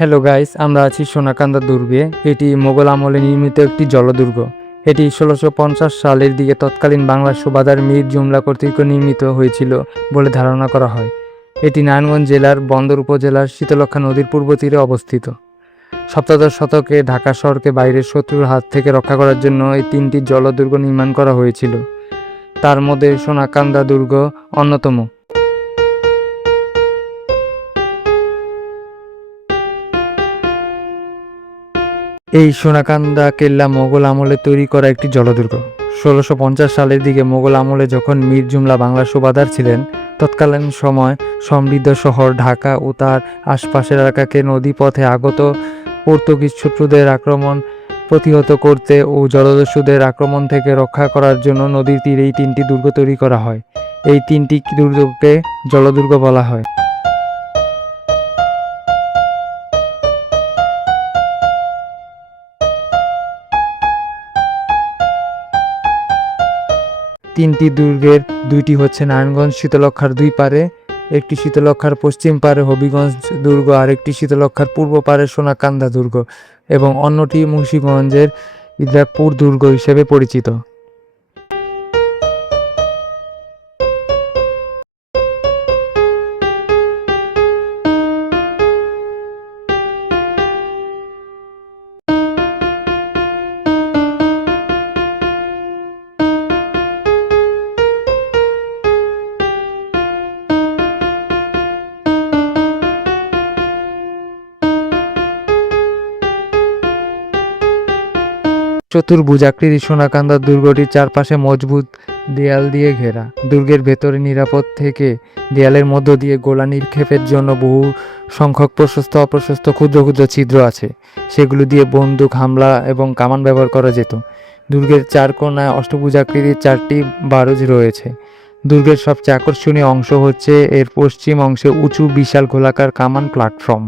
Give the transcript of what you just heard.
Hello guys, আমরা আছি সোনাকান্দা দুর্গে। এটি মোগল আমলে নির্মিত একটি জলদুর্গ। এটি 1650 সালের দিকে তৎকালীন বাংলার সুবাদার মীর জুমলা কর্তৃক নির্মিত হয়েছিল বলে ধারণা করা হয়। এটি নারায়ণগঞ্জ জেলার বন্দর উপজেলার শীতলক্ষ্যা নদীর পূর্ব তীরে অবস্থিত। সপ্তদশ শতকে ঢাকা শহরকে বাইরের শত্রুর হাত থেকে রক্ষা করার জন্য এই তিনটি জলদুর্গ নির্মাণ করা হয়েছিল। তার মধ্যে সোনাকান্দা দুর্গ অন্যতম। এই সোনাকান্দা কেল্লা মোগল আমলে তৈরি করা একটি জলদুর্গ। 1650 সালের দিকে মোগল আমলে যখন মীর জুমলা বাংলার সুবাদার ছিলেন, তৎকালীন সময় সমৃদ্ধ শহর ঢাকা ও তার আশপাশের এলাকাকে নদীপথে আগত পর্তুগিজ শত্রুদের আক্রমণ প্রতিহত করতে ও জলদস্যুদের আক্রমণ থেকে রক্ষা করার জন্য নদীর তীরেই তিনটি দুর্গ তৈরি করা হয়। এই তিনটি দুর্গকে জলদুর্গ বলা হয়। তিনটি দুর্গের দুইটি হচ্ছে নারায়ণগঞ্জ শীতলক্ষ্যার দুই পারে, একটি শীতলক্ষ্যার পশ্চিম পারে হবিগঞ্জ দুর্গ, আর একটি শীতলক্ষ্যার পূর্ব পারে সোনাকান্দা দুর্গ, এবং অন্যটি মুন্সিগঞ্জের ইদ্রাকপুর দুর্গ হিসেবে পরিচিত। চতুর্ভুজাকৃতি সোনাকান্দা দুর্গটির চারপাশে মজবুত দেয়াল দিয়ে ঘেরা। দুর্গের ভেতরে নিরাপদ থেকে দেয়ালের মধ্য দিয়ে গোলা নিক্ষেপের জন্য বহু সংখ্যক প্রশস্ত অপ্রশস্ত ক্ষুদ্র ক্ষুদ্র ছিদ্র আছে। সেগুলো দিয়ে বন্দুক হামলা এবং কামান ব্যবহার করা যেত। দুর্গের চার কোণায় অষ্টভুজাকৃতির 4টি বারুজ রয়েছে। দুর্গের সবচেয়ে আকর্ষণীয় অংশ হচ্ছে এর পশ্চিম অংশে উঁচু বিশাল গোলাকার কামান প্ল্যাটফর্ম।